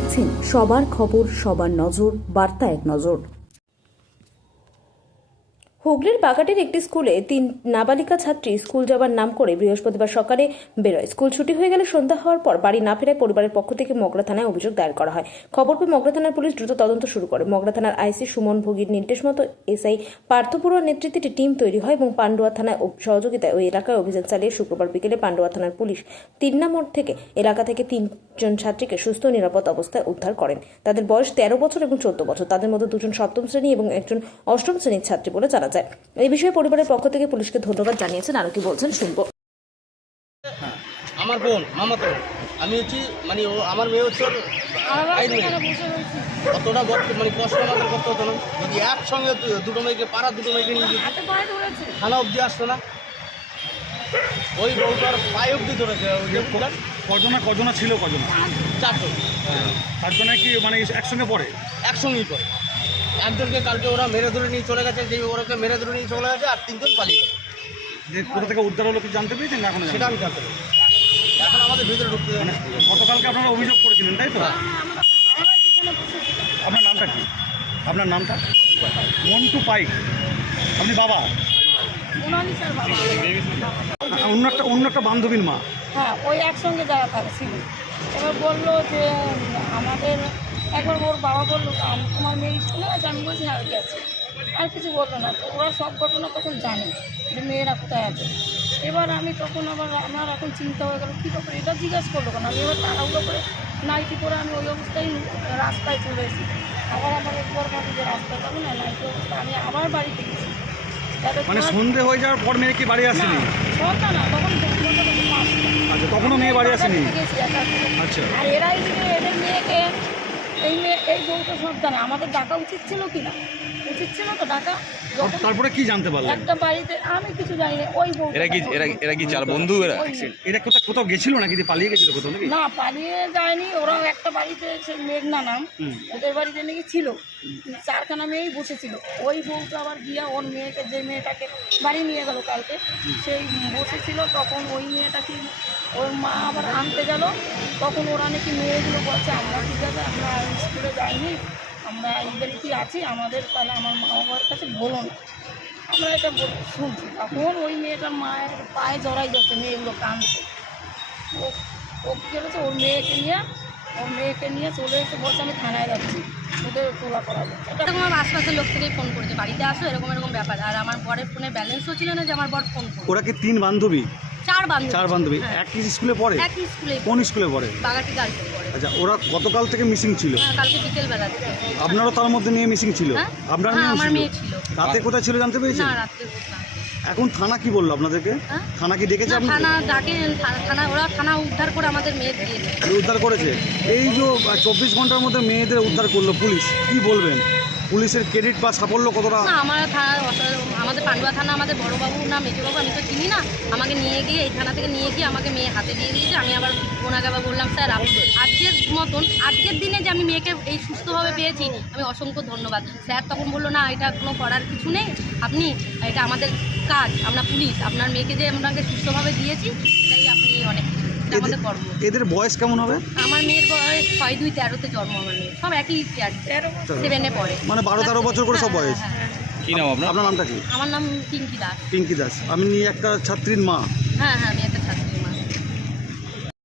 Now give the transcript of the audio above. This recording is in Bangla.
দেখছেন সবার খবর, সবার নজর, বার্তা এক নজর। হুগলির বাগাটের একটি স্কুলে 3 নাবালিকা ছাত্রী স্কুল যাবার নাম করে বৃহস্পতিবার সকালে বেরোয়। স্কুল ছুটি হয়ে গেলে সন্ধ্যা হওয়ার পর বাড়ি না ফেরায় পরিবারের পক্ষ থেকে মগরা থানায় অভিযোগ দায়ের করা হয়। খবর পেয়ে মগরা থানার পুলিশ দ্রুত তদন্ত শুরু করে। মগরা থানার আইসি সুমন ভোগীর নির্দেশ মতো এসআই পার্থ বড়ুয়ার নেতৃত্বে একটি টিম তৈরি হয় এবং পান্ডুয়া থানায় সহযোগিতায় ওই এলাকায় অভিযান চালিয়ে শুক্রবার বিকেলে পান্ডুয়া থানার পুলিশ তিন্না মোড় থেকে এলাকা থেকে 3 জন ছাত্রীকে সুস্থ ও নিরাপদ অবস্থায় উদ্ধার করেন। তাদের বয়স 13 বছর এবং 14 বছর। তাদের মধ্যে 2 জন 7ম শ্রেণী এবং 1 জন 8ম শ্রেণীর ছাত্রী বলে জানা যায়। এই বিষয়ে পরিবারের পক্ষ থেকে পুলিশকে ধন্যবাদ জানিয়েছেন। আরো কি বলছেন শুনবো। আমার বোন মামাতো আমি হচ্ছি মানে ও আমার মেয়ে হচ্ছে অতটা মানে কষ্ট আমাদের করতে হতো না যদি একসঙ্গে দুটো মেয়েকে দুটো মেয়েকে নিয়ে থানা অবধি আসতো না। ওই বউটার পায়ে অবধি ধরেছে। কজনা ছিল? 4জন। 4জনে কি মানে একসঙ্গে পড়ে? একসঙ্গেই পড়ে। একজনকে কালকে ওরা মেরে ধরে নিয়ে চলে গেছে, যে ওরাকে মেরে ধরে নিয়ে চলে গেছে, আর 3 জন পালিয়ে গেছে। যে কোথা থেকে উদ্ধার হলো কি জানতে পেরেছেন? এখন সেটা আমি জানতে পারি। এখন আমাদের ভিতরে ঢুকতে মানে গতকালকে আপনারা অভিযোগ করেছিলেন, তাই তো? আপনার নামটা কি? আপনার নামটা? মন্টু পাইক। আপনি বাবা? অন্য একটা বান্ধবীর মা। হ্যাঁ, ওই একসঙ্গে যাওয়া ছিল। এবার বললো যে আমাদের একবার ওর বাবা বললো তোমার মেয়ে স্কুলে আছে, আমি বলছি হ্যাঁ গেছে, আর কিছু বললো না। তো ওরা সব ঘটনা তখন জানে যে মেয়েরা কোথায় আছে। এবার আমি তখন আমার এখন চিন্তা হয়ে গেলো কী ব্যাপার, এটা জিজ্ঞাসা করলো কেন। আমি এবার তাড়াহুড়ো করে নাইটি করে আমি ওই অবস্থায় রাস্তায় চলে এসেছি। আবার আমার একবার ভাবি যে রাস্তায় পাবো না, নাইটি অবস্থা আমি আবার বাড়িতে গেছি। মানে সন্ধে হয়ে যাওয়ার পর মেয়ে কি বাড়ি আসেনি? সন্ধ্যা না, তখন আচ্ছা, তখনও মেয়ে বাড়ি আসেনি? আচ্ছা। আর এরাই দিকে এদের মেয়েকে এই বউটা সব জানে। আমাদের ডাকা উচিত ছিল কি না? উচিত ছিল তো ডাকা। তারপরে কি জানতে পারলেন? একটা বাড়িতে আমি কিছু জানি না। ওই বউ এরা কি 4 বন্ধু? এরা কোথাও গেছিল নাকি? যে পালিয়ে গেছিল কোথাও নাকি? না, পালিয়ে যায়নি। ওরা একটা বাড়িতে সে মেঘনা নাম, ওদের বাড়িতে নাকি ছিল। 4খানা মেয়েই বসেছিল। ওই বউটা আবার গিয়া ওর মেয়েকে, যে মেয়েটাকে বাড়ি নিয়ে গেল কালকে, সেই বসেছিল। তখন ওই মেয়েটা কি ওর মা আবার আনতে গেল। তখন ওরা নাকি মেয়েগুলো বলছে আমরা ঠিক আছে, আমরা স্কুলে যাইনি, আমরা এই বাড়িতেই আছি, আমাদের তাহলে আমার মা বাবার কাছে বলো না। আমরা এটা শুনছি। তখন ওই মেয়েটার মায়ের পায়ে জড়াই যাচ্ছে, মেয়েগুলো কাঁদছে। ও কী করেছে, ওর মেয়েকে নিয়ে চলে এসে বলছে আমি থানায় যাচ্ছি, ওদের তোলা করাবো। এরকম আমার আশপাশের লোক থেকেই ফোন করেছে, বাড়িতে আসো এরকম ব্যাপার। আর আমার বরের ফোনে ব্যালেন্সও ছিল না যে আমার বর ফোন করবে। ওরা কি 3 বান্ধবী? 4 বান্ধবী। হ্যাঁ। একই স্কুলে পড়ে? একই স্কুলে। কোন স্কুলে পড়ে? বাগাটি গার্লসে পড়ে। আচ্ছা, ওরা গতকাল থেকে মিসিং ছিল? কালকে বিকেলবেলা থেকে। আপনারও তার মধ্যে নিয়ে মিসিং ছিল? আপনার আমার মেয়ে ছিল। রাতে কোথায় ছিল জানতে পেরেছেন? না, রাতে কোথায়। এখন থানা কি বললো আপনাদেরকে? থানা কি ডেকেছে আপনাদের? থানা ডাকে, ওরা থানা উদ্ধার করে আমাদের মেয়ে দিয়েছে। উদ্ধার করেছে। এই যে 24 ঘন্টার মধ্যে মেয়েদের উদ্ধার করলো পুলিশ, কি বলবেন? পুলিশের ক্রেডিট বা সাফল্য কতটা? না, আমাদের পান্ডুয়া থানা, আমাদের বড়োবাবু না মেজবাবু আমি তো চিনি না, আমাকে নিয়ে গিয়ে এই থানা থেকে নিয়ে গিয়ে আমাকে মেয়ে হাতে দিয়ে দিয়েছে। আমি আবার ওনাকে আবার বললাম স্যার আজকের দিনে যে আমি মেয়েকে এই সুস্থভাবে পেয়েছি, আমি অসংখ্য ধন্যবাদ স্যার। তখন বললো না, এটা কোনো করার কিছু নেই, আপনি এটা আমাদের কাজ, আমরা পুলিশ, আপনার মেয়েকে যে আপনাকে সুস্থভাবে দিয়েছি এটাই আপনি অনেক আমাদের কর্ম। এদের বয়স কেমন হবে? আমার মেয়ের বয়স 6-2-13-তে জন্ম। আমার মেয়ে সব একই 7-এ পড়ে, মানে 12-13 বছর করে সব বয়স। কি নাম আপনার নামটা কি? আমার নাম পিঙ্কি দাস। পিঙ্কি দাস। আপনি একটা ছাত্রীর মা? হ্যাঁ, আমি একটা ছাত্রীর মা।